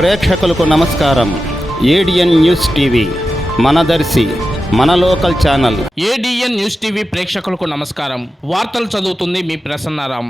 ప్రేక్షకులకు నమస్కారం. ADN news TV మనదర్శి మన local channel. ADN news TV ప్రేక్షకులకు నమస్కారం. వార్తలు చదువుతుంది మీ ప్రసన్నారాం.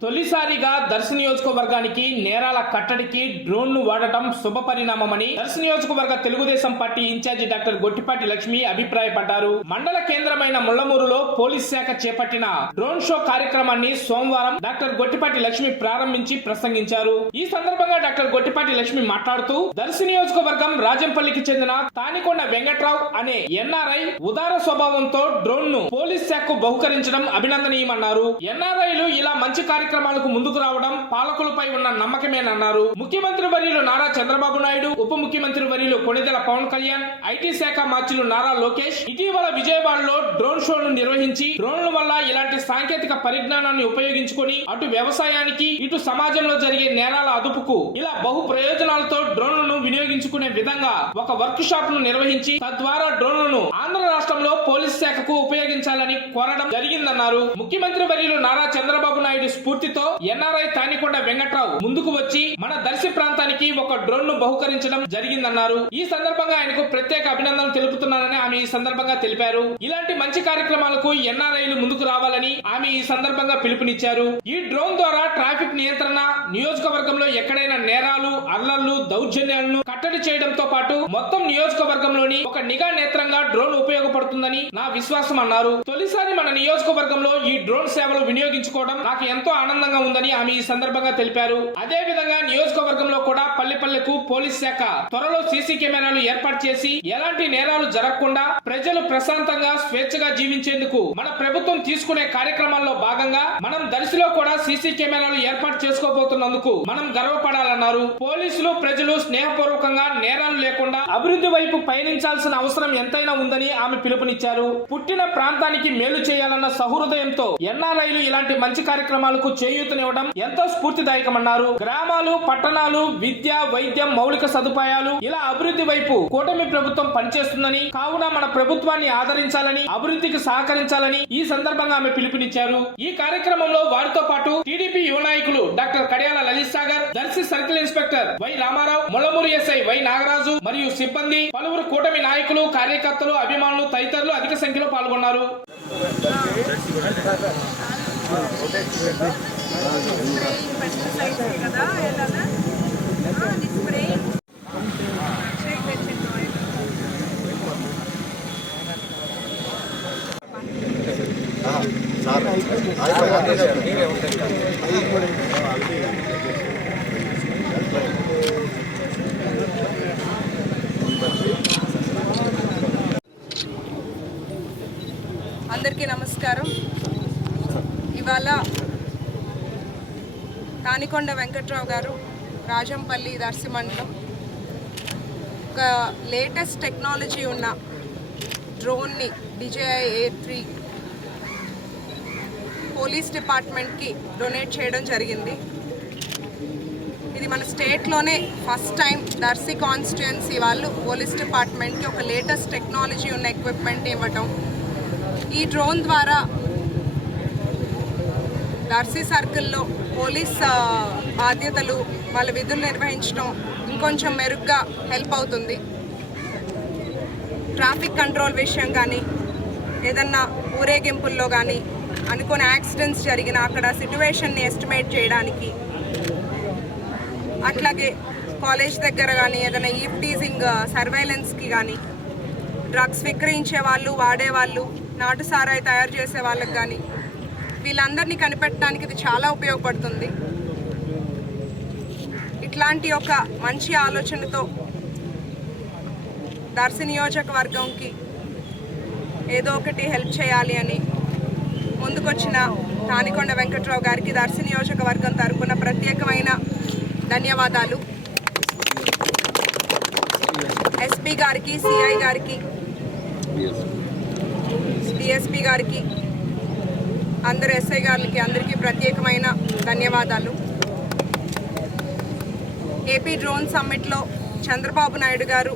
తొలిసారిగా దర్శి నియోజకవర్గానికి నేరాల కట్టడికి డ్రోన్ ను వాడటం శుభ పరిణామమని దర్శి నియోజకవర్గ Telugu Desam party incharge doctor Gottipati Lakshmi అభిప్రాయపడ్డారు. మండల కేంద్రమైన ముళ్లమూరులో పోలీస్ శాఖ చేపట్టిన డ్రోన్ షో కార్యక్రమాన్ని సోమవారం డాక్టర్ గొట్టిపాటి లక్ష్మి ప్రారంభించి ప్రసంగించారు. ఈ సందర్భంగా డాక్టర్ గొట్టిపాటి లక్ష్మి మాట్లాడుతూ దర్శి నియోజకవర్గం రాజంపల్లికి చెందిన తానికొండ వెంకట్రావు అనే ఎన్ఆర్ఐ ఉదార స్వభావంతో డ్రోన్ ను పోలీస్ శాఖకు బహుకరించడం అభినందనీయమన్నారు. ఎన్ఆర్ఐలు ఇలా మంచి కార్యక్రమాలకు ముందుకు రావడం పాలకులపై ఉన్న నమ్మకమేనన్నారు. ముఖ్యమంత్రి వర్యులు నారా చంద్రబాబు నాయుడు, ఉప ముఖ్యమంత్రి వర్యులు కొణిదెల పవన్ కళ్యాణ్, ఐటీ శాఖ మార్చులు నారా లోకేష్ ఇటీవల విజయవాడలో డ్రోన్ షోను నిర్వహించి డ్రోన్ల వల్ల ఇలాంటి సాంకేతిక పరిజ్ఞానాన్ని ఉపయోగించుకొని అటు వ్యవసాయానికి ఇటు సమాజంలో జరిగే నేరాల అదుపుకు ఇలా బహు ప్రయోజనాలతో డ్రోన్లను వినియోగించుకునే విధంగా ఒక వర్క్ షాప్ ను నిర్వహించి తద్వారా డ్రోన్లను ఆంధ్ర రాష్ట్రంలో పోలీస్ శాఖకు ఉపయోగించాలని కోరడం జరిగిందన్నారు. ముఖ్యమంత్రి వర్యులు నారా చంద్రబాబు నాయుడు స్ఫూర్తితో ఎన్ఆర్ఐ తానికొండ వెంకట్రావు ముందుకు వచ్చి మన దర్శి ప్రాంతానికి ఒక డ్రోన్ ను బహుకరించడం జరిగిందన్నారు. ఈ సందర్భంగా ఆయనకు ప్రత్యేక అభినందనలు తెలుపుతున్నానని ఆమె ఈ సందర్భంగా తెలిపారు. ఇలాంటి మంచి కార్యక్రమాలకు ఎన్ఆర్ఐలు ముందుకు రావాలని ఆమె ఈ సందర్భంగా పిలుపునిచ్చారు. ఈ డ్రోన్ ద్వారా ట్రాఫిక్ నియంత్రణ, నియోజకవర్గంలో ఎక్కడైనా నేరాలు, అల్లర్లు, దౌర్జన్యాలను కట్టడి చేయడంతో పాటు మొత్తం నియోజకవర్గంలోని ఒక నిఘా నేత్రంగా డ్రోన్ ఉపయోగపడుతుందని నా విశ్వాసం అన్నారు. తొలిసారి మన నియోజకవర్గంలో ఈ డ్రోన్ సేవలు వినియోగించుకోవడం నాకు ఎంతో ఆనందంగా ఉందని ఆమె ఈ సందర్భంగా తెలిపారు. అదే విధంగా నియోజకవర్గంలో కూడా పల్లెపల్లెకు పోలీస్ శాఖ త్వరలో సీసీ కెమెరాలు ఏర్పాటు చేసి ఎలాంటి నేరాలు జరగకుండా ప్రజలు ప్రశాంతంగా స్వేచ్ఛగా జీవించేందుకు మన ప్రభుత్వం తీసుకునే కార్యక్రమాల్లో భాగంగా మనం దర్శిలో కూడా సీసీ కెమెరాలు ఏర్పాటు చేసుకోబోతున్నందుకు మనం గర్వపడాలన్నారు. పోలీసులు ప్రజలు స్నేహపూర్వకంగా నేరాలు లేకుండా అభివృద్ధి వైపు పయనించాల్సిన అవసరం ఎంతైనా ఉందని ఆమె పిలుపునిచ్చారు. పుట్టిన ప్రాంతానికి మేలు చేయాలన్న సహృదయంతో ఎన్ఆర్ఐలు ఇలాంటి మంచి కార్యక్రమాలకు చేయూతనివ్వడం ఎంతో స్ఫూర్తిదాయకమన్నారు. గ్రామాలు, పట్టణాలు, విద్య, వైద్యం, మౌలిక సదుపాయాలు ఇలా అభివృద్ధి వైపు కూటమి ప్రభుత్వం పనిచేస్తుందని, కావున మన ప్రభుత్వాన్ని ఆదరించాలని, అభివృద్ధికి సహకరించాలని ఈ సందర్భంగా ఆమె పిలుపునిచ్చారు. ఈ కార్యక్రమంలో వారితో పాటు టీడీపీ యువ నాయకులు doctor Kadiyala Lalit Sagar, Darsi circle inspector Y Rama Rao, Mullamuru SI Y Nagaraju మరియు సిబ్బంది, పలువురు కూటమి నాయకులు, కార్యకర్తలు, అభిమానులు తదితరులు అధిక సంఖ్యలో పాల్గొన్నారు. అందరికీ నమస్కారం. ఇవాళ తానికొండ వెంకట్రావు గారు, రాజంపల్లి, దర్శి మండలం ఒక లేటెస్ట్ టెక్నాలజీ ఉన్న డ్రోన్ని DJI Air 3 పోలీస్ డిపార్ట్మెంట్కి డొనేట్ చేయడం జరిగింది. ఇది మన స్టేట్లోనే ఫస్ట్ టైం దర్శి కాన్స్టిట్యుయెన్సీ వాళ్ళు పోలీస్ డిపార్ట్మెంట్కి ఒక లేటెస్ట్ టెక్నాలజీ ఉన్న ఎక్విప్మెంట్ ఇవ్వటం. ఈ డ్రోన్ ద్వారా దర్శి సర్కిల్లో పోలీస్ బాధ్యతలు, వాళ్ళ విధులు నిర్వహించడం ఇంకొంచెం మెరుగ్గా హెల్ప్ అవుతుంది. ట్రాఫిక్ కంట్రోల్ విషయం కానీ, ఏదన్నా ఊరేగింపుల్లో కానీ అనుకోని యాక్సిడెంట్స్ జరిగిన అక్కడ సిట్యువేషన్ని ఎస్టిమేట్ చేయడానికి, అట్లాగే కాలేజ్ దగ్గర కానీ ఏదైనా ఈవ్ టీజింగ్ సర్వైలెన్స్కి కానీ, డ్రగ్స్ విక్రయించే వాళ్ళు, వాడేవాళ్ళు, నాటు సారాయి తయారు చేసే వాళ్ళకి కానీ వీళ్ళందరినీ కనిపెట్టడానికి ఇది చాలా ఉపయోగపడుతుంది. ఇట్లాంటి ఒక మంచి ఆలోచనతో దర్శి నియోజకవర్గంకి ఏదో ఒకటి హెల్ప్ చేయాలి అని ముందుకొచ్చిన తానికొండ వెంకట్రావు గారికి దర్శి నియోజకవర్గం తరపున ప్రత్యేకమైన ధన్యవాదాలు. ఎస్పీ గారికి, సిఐ గారికి, డిఎస్పీ గారికి, అందరు ఎస్ఐ గారికి అందరికీ ప్రత్యేకమైన ధన్యవాదాలు. ఏపీ డ్రోన్ సమ్మిట్లో చంద్రబాబు నాయుడు గారు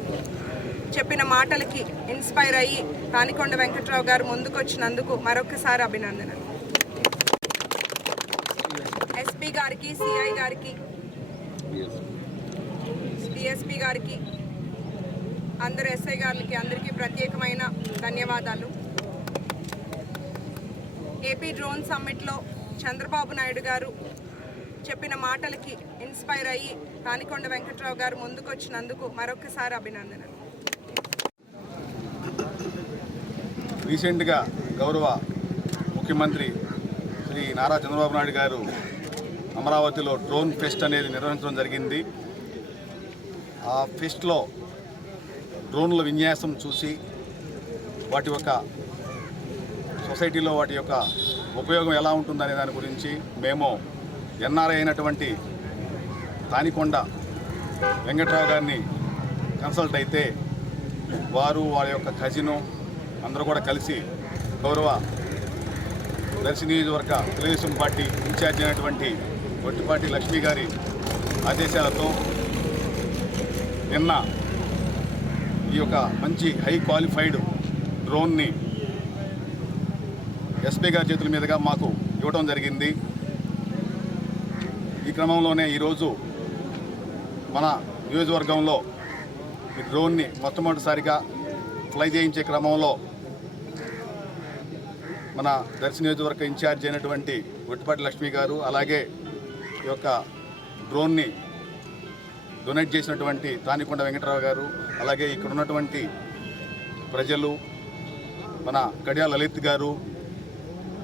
చెప్పిన మాటలకి ఇన్స్పైర్ అయ్యి తానికొండ వెంకట్రావు గారు ముందుకొచ్చినందుకు మరొకసారి అభినందనలు. ఎస్పీ గారికి, సిఐ గారికి, డిఎస్పీ గారికి, అందరు ఎస్ఐ గారికి అందరికీ ప్రత్యేకమైన ధన్యవాదాలు. ఏపీ డ్రోన్ సమ్మిట్లో చంద్రబాబు నాయుడు గారు చెప్పిన మాటలకి ఇన్స్పైర్ అయ్యి తానికొండ వెంకట్రావు గారు ముందుకొచ్చినందుకు మరొకసారి అభినందనలు. రీసెంట్గా గౌరవ ముఖ్యమంత్రి శ్రీ నారా చంద్రబాబు నాయుడు గారు అమరావతిలో డ్రోన్ ఫెస్ట్ అనేది నిర్వహించడం జరిగింది. ఆ ఫెస్ట్లో డ్రోన్ల విన్యాసం చూసి వాటి యొక్క సొసైటీలో వాటి యొక్క ఉపయోగం ఎలా ఉంటుందనే దాని గురించి మేము ఎన్ఆర్ఐ అయినటువంటి తానికొండ వెంకట్రావు గారిని కన్సల్ట్ అయితే వారు వారి యొక్క కజిను అందరూ కూడా కలిసి గౌరవ దర్శి నియోజకవర్గ తెలుగుదేశం పార్టీ ఇన్ఛార్జ్ అయినటువంటి గొట్టిపాటి లక్ష్మి గారి ఆదేశాలతో నిన్న ఈ యొక్క మంచి హై క్వాలిఫైడ్ డ్రోన్ని ఎస్పీ గారి చేతుల మీదుగా మాకు ఇవ్వడం జరిగింది. ఈ క్రమంలోనే ఈరోజు మన నియోజకవర్గంలో ఈ డ్రోన్ని మొట్టమొదటిసారిగా ఫ్లై చేయించే క్రమంలో మన దర్శి నియోజకవర్గ ఇన్ఛార్జ్ అయినటువంటి గొట్టిపాటి లక్ష్మి గారు, అలాగే ఈ యొక్క డ్రోన్ని డొనేట్ చేసినటువంటి తానికొండ వెంకటరావు గారు, అలాగే ఇక్కడ ఉన్నటువంటి ప్రజలు, మన కడియాల లలిత్ గారు,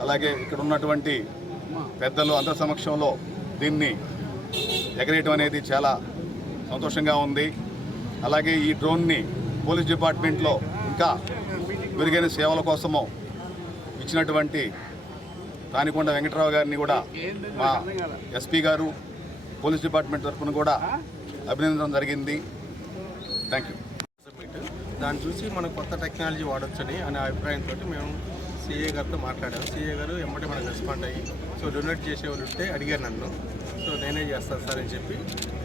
అలాగే ఇక్కడ ఉన్నటువంటి పెద్దలు అందరి సమక్షంలో దీన్ని ఎగరేయటం అనేది చాలా సంతోషంగా ఉంది. అలాగే ఈ డ్రోన్ని పోలీస్ డిపార్ట్మెంట్లో ఇంకా మెరుగైన సేవల కోసము ఇచ్చినటువంటి తానికొండ వెంకటరావు గారిని కూడా మా ఎస్పీ గారు పోలీస్ డిపార్ట్మెంట్ తరఫున కూడా అభినందించడం జరిగింది. Thank you. దాన్ని చూసి మనకు కొత్త టెక్నాలజీ వాడొచ్చని అనే అభిప్రాయంతో మేము సిఏ గారితో మాట్లాడాము. సిఏ గారు ఎమ్మటే మనకు రెస్పాండ్ అయ్యి సో డొనేట్ చేసేవాళ్ళు ఉంటే అడిగారు నన్ను. సో నేనే చేస్తాను సార్ అని చెప్పి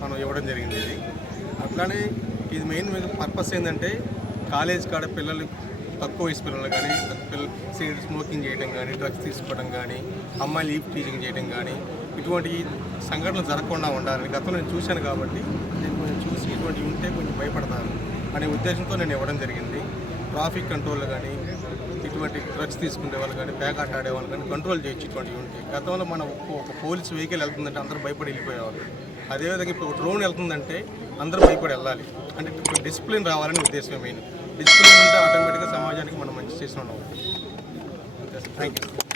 మనం ఇవ్వడం జరిగింది. ఇది అట్లానే ఇది మెయిన్ పర్పస్ ఏంటంటే కాలేజ్ కాడ పిల్లలు, తక్కువ వయసు పిల్లలు కానీ సిగరెట్ స్మోకింగ్ చేయడం కానీ, డ్రగ్స్ తీసుకోవడం కానీ, అమ్మాయిలు ఈవ్ టీచింగ్ చేయడం కానీ, ఇటువంటి సంఘటనలు జరగకుండా ఉండాలని గతంలో నేను చూశాను కాబట్టి నేను కొంచెం చూసి ఇటువంటి ఉంటే కొంచెం భయపడతాను అనే ఉద్దేశంతో నేను ఇవ్వడం జరిగింది. ట్రాఫిక్ కంట్రోల్ కానీ, ఇటువంటి డ్రగ్స్ తీసుకునే వాళ్ళు కానీ, పేకాట ఆడేవాళ్ళు కానీ కంట్రోల్ చేయొచ్చు ఇటువంటివి ఉంటే. గతంలో మన ఒక పోలీస్ వెహికల్ వెళ్తుందంటే అందరూ భయపడి వెళ్ళిపోయేవాళ్ళు. అదేవిధంగా ఇప్పుడు డ్రోన్ వెళ్తుందంటే అందరూ భయపడి వెళ్ళాలి. అంటే డిసిప్లిన్ రావాలని ఉద్దేశం మెయిన్. డిసిప్లిన్ ఉంటే ఆటోమేటిక్గా సమాజానికి మనం మంచి చేసిన వాళ్ళం. Thank you.